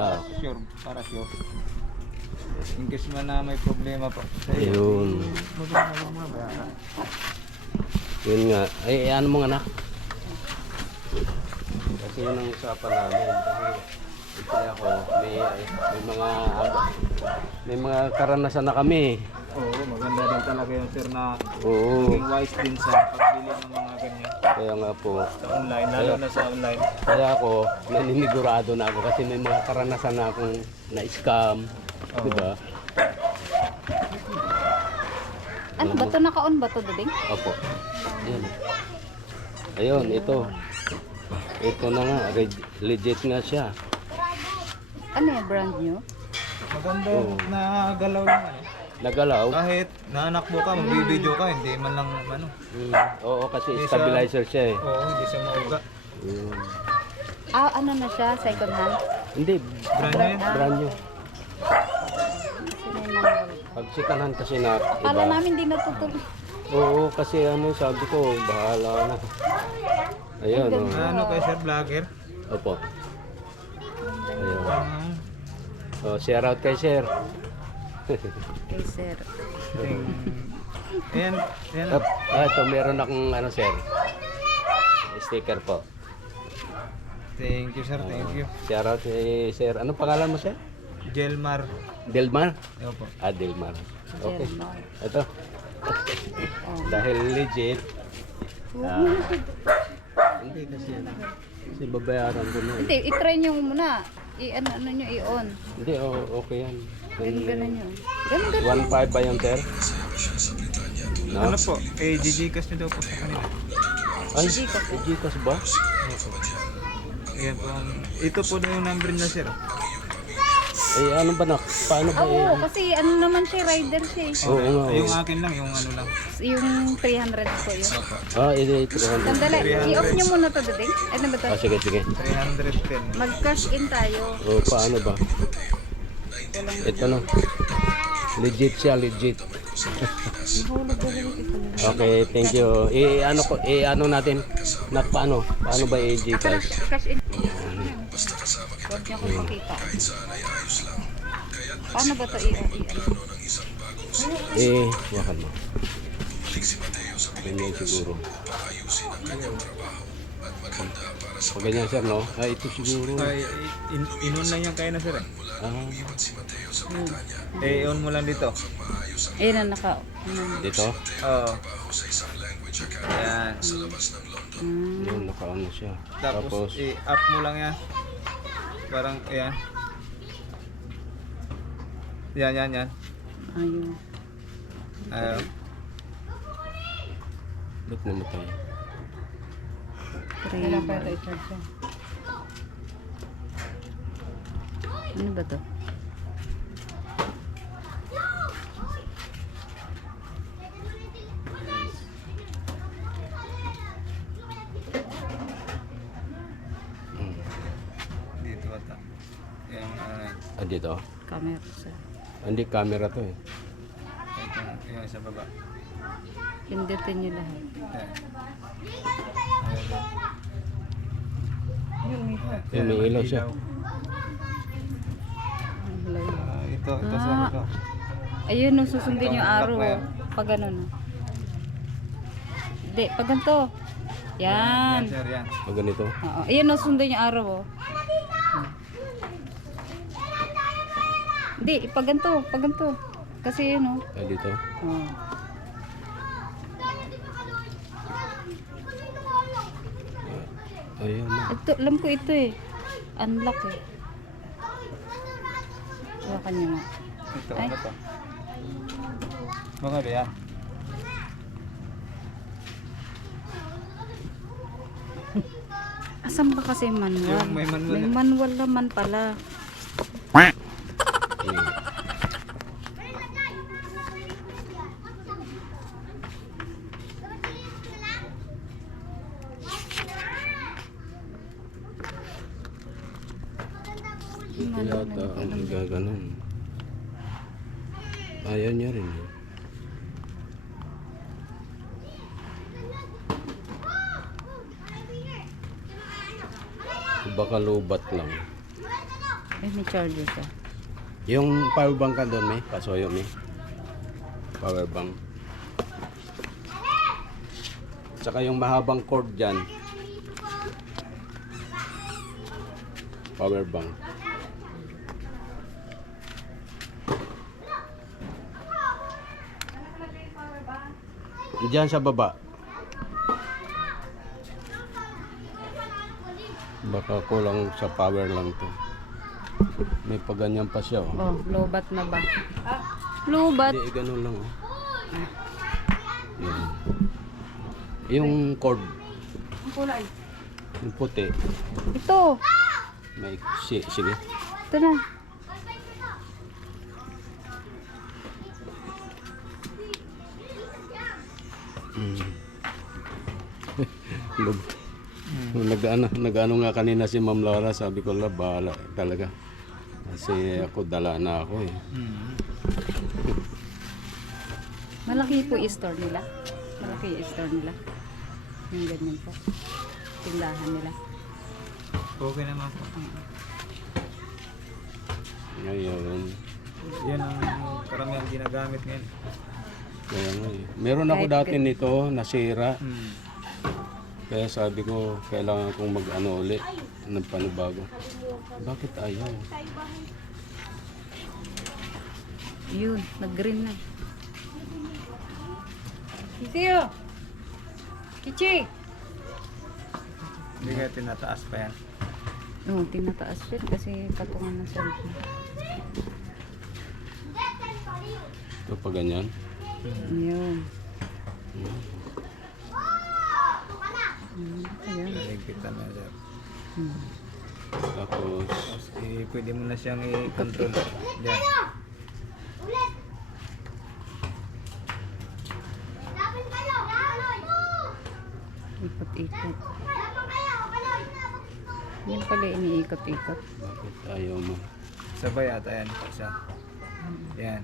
Sure, para sure. In case man na may problema pa. Ayun. Yun nga. Ay, ano mong anak? Kasi yun ang usapan namin. Kasi ako, may mga karanasan na kami. Oo, maganda din talaga yun sir na Oo. maging wise din sa pagbili ng mga ganyan. Kaya nga po. Sa online, lalo na sa online. Kaya ako, naninigurado na ako kasi may mga karanasan na akong na-scam. Oo. Diba? Ano ba to? Naka-on ba to, Duding? Opo. Ayun. Ayun, ito. Ito na nga, legit nga siya. Ano yung brand nyo? Maganda Oo. na galaw yung ano. Nagalaw. Kahit naanakbo ka, magbibideo ka, hindi man lang ano. Oo, kasi Hindi stabilizer siya eh. Oo, hindi siya mauga. Mm. Ah, ano na siya? Second hand? Hindi, Brand new yan? brand new. Kasi may manual. Pag sikanan kasi na Kala iba. namin di natutuloy. Oo, kasi ano, sabi ko, bahala na. Ayun, oh. Ano kay sir vlogger? Opo. Ayun. Ah, Oh, share out kay sir. Okay, sir. Ayan, ayan. Ito, meron akong ano, sir. Sticker po. Thank you sir, thank you. Share out kay sir. Anong pangalan mo, sir? Jelmar. Delmar? Ayun po. Ah, Delmar. Okay. Jelmar. Ito. Oh. Dahil legit. Hindi kasi ano. Kasi babayaran ko na. Hindi, i-try nyo muna. Ano nyo, i-on. Hindi, okay yan. Ganun nyo. Ganun. 1.5 ba yun, sir? No? Ano po? Eh, GGCash nyo daw po sa kanila. Ay, Gcash. Gcash ba? Ayan po. Ito po daw yung number niya sir. Eh, ano ba na? Paano ba Oo, kasi ano naman siya, rider siya eh. Oo nga. Yung akin lang, yung ano lang. Yung 300 po yun. Ah, ito. Sandali, i-off nyo muna to, Duding. Ano ba to? Ah, sige. 310. Mag-cash in tayo. O, paano ba? Ito no. Legit siya, legit. Okay, thank you. Ano natin? Paano ba i-Gcash? Cash in. Huwag niyo akong makita. Paano ba ito Yakan mo. Ganyan siguro. Pag ganyan sir, no? Ah, ito siguro. Ay, in-on lang yan kaya na sir eh. Ah, Eh, on mo lang dito. Ayun na naka. dito? Oo. Ayan. Yun, naka-ano siya. Tapos, i-up mo lang yan. Parang, ayan. Yan. Ayun. Ayun. Ba't namatay? Ano ba to? Dito ata. Yung, Ah, dito? Camera sir. Hindi, camera to eh. yung sa baba. Pindutin nyo lahat. Ayan. Yun, may ilaw siya. Ito sir, ito. Ayun, no, susundin yung Itong araw. lock na yan. Pag ano no. Hindi, pag ganito. Yan. Yan sir, yan. Pag ganito. Oo. Ayun, no, sundan yung araw. Oh. Hindi, pag ganito. Kasi yun, no. Ah, dito. Oh. Ayun na. Ito, alam ko ito eh. Unlock eh. Hawakan nyo nga. Ito, Ay. ano to? Mga ba yan? Asan ba kasi yung manual? Yung may manual May na. manual naman pala. Hmm. Ito yata ang gaganon. Ayaw niya rin eh. Baka lubat lang. may charger siya. Yung power bank ka doon, may pasoyo, may power bank. Tsaka yung mahabang cord dyan, power bank. Diyan sa baba. Baka kulang sa power lang to. May paganyan pa siya. Oh. Oh, lobat na ba? Lobat. Hindi, ganun lang. Oh. Yan. Yung cord, Ang kulay. yung puti, Ito. may sige. Ito na. Nung nag-ano nga kanina si Ma'am Laura, sabi ko, la, bahala talaga. Kasi ako, dala na ako eh. Malaki po i-store nila. Malaki i-store nila. Yung ganyan po. Tindahan nila. Okay naman po. Ngayon, Yan ang karamihan ginagamit ngayon. kaya nga eh. Meron ako Kahit dati nito, nasira. Hmm. Kaya sabi ko, kailangan kong mag-ano ulit ng panibago. Bakit ayaw? Yun, nag-green na. Kitiyo! Kichi! Hindi kaya tinataas pa yan. Oo, tinataas din kasi patungan ng cellphone. Ito pa ganyan. Yun. Ayan. Naligpitan na siya. Tapos, Tapos pwede mo na siyang i-control. Yan. Ikot-ikot. Yan pala iniikot-ikot. bakit ayaw mo? Sabay ata yan. Isa. Yan.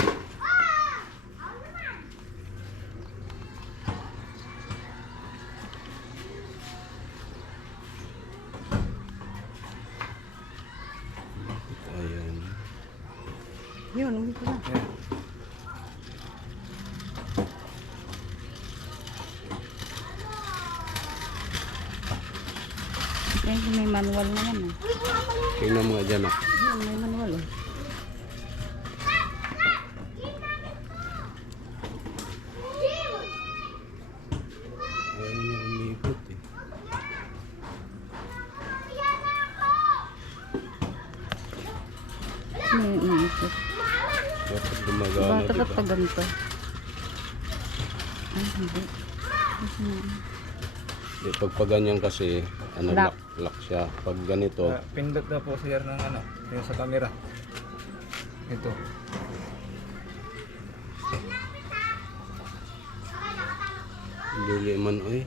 Bakit ayaw mo? Yun, uwi ko na. Yan. Yan, may manual na yan. Tingnan mo nga dyan ah. Yun, may manual. Ayaw niya umikot eh. May iniikot. Bakit gumagana, Bakit diba? pa ganito? Ay, hindi. Pag paganyan kasi, ano, Lock. lock siya. Pag ganito, Pindot na po sir ng ano. Yung sa camera. Ito. lili man, uy.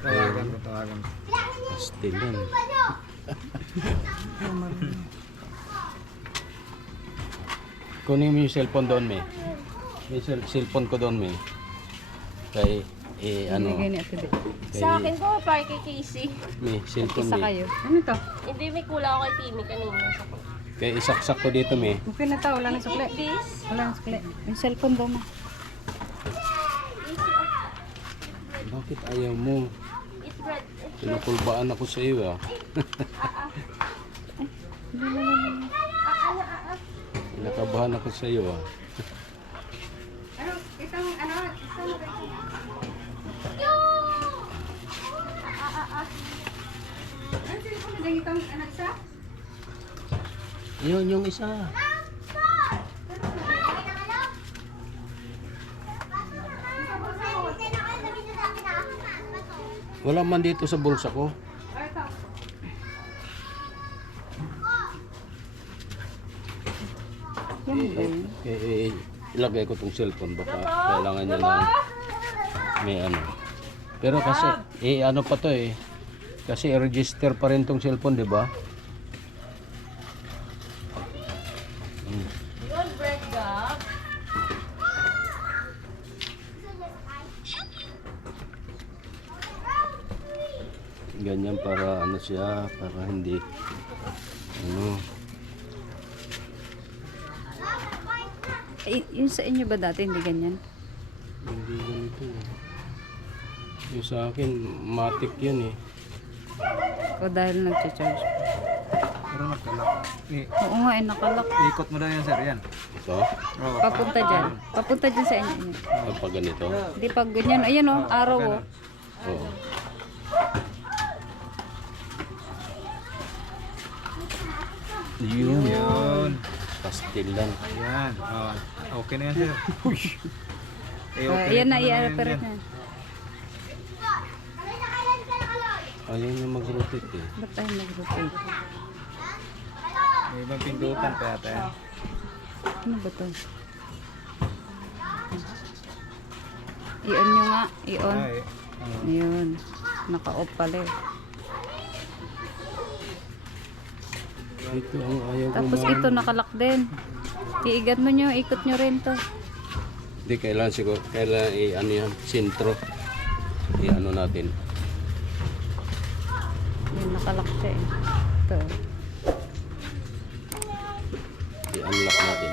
Tawagan ko, tawagan ko. Pastil yan. Kunin mo yung cellphone doon, May. May cellphone ko doon, May. Kay, ano, Binigay ni Ate Beth. kay, Sa akin po, para kay Casey. May cellphone, Isa May. kayo. Ano to? Hindi, may kulang ako kay Timmy kanina. Kaya isaksak ko dito, May. Okay na to, wala nang sukli. This, Wala nang sukli. Yung cellphone daw na. Bakit ayaw mo? it's red. Pinapulbaan ako sa iyo, ah. Pinakabahan ako sa iyo, ah. Ano? Itong ano? Ano cellphone na itong anak isa? Yun, yung isa. Wala man dito sa bulsa ko. Yan ba yun? Ilagay ko tong cellphone baka kailangan niya lang may ano. Pero kasi ano pa to eh. Kasi i-register pa rin tong cellphone, 'di ba? Yun, bread gab. Ganyan para ano siya, para hindi ano. Yung sa inyo ba dati hindi ganyan? Hindi ganito eh. Yung sa akin, matic yan eh. O dahil nagcha-charge? Pero nagkalak. Oo nga, nakalak. Ikot mo daw yan, sir. Yan. Ito, Oo. Papunta dyan. Papunta dyan sa inyo. kapag ganito. Hindi pag ganyan. Ayan o, araw o. Oo. Yun. Yun. Pastil lang. Ayan. Oh. Okay na yan, sir. Ayan na, i-operate i-operate yan. na. Ayaw niya mag-rotate eh. Ba't tayo mag-rotate? May ibang pindutan pa yata yan. Ano ba to? I-on nyo nga. I-on. Ay. Ayun. Naka-off pala eh. Ito ang ayaw ko Tapos ito nakalak din. Iigat mo nyo, ikot nyo rin to. Hindi, kailangan siguro, kailangan i-ano yan, sintro. I-ano natin. Ayun, nakalak siya eh. Ito. I-unlock natin.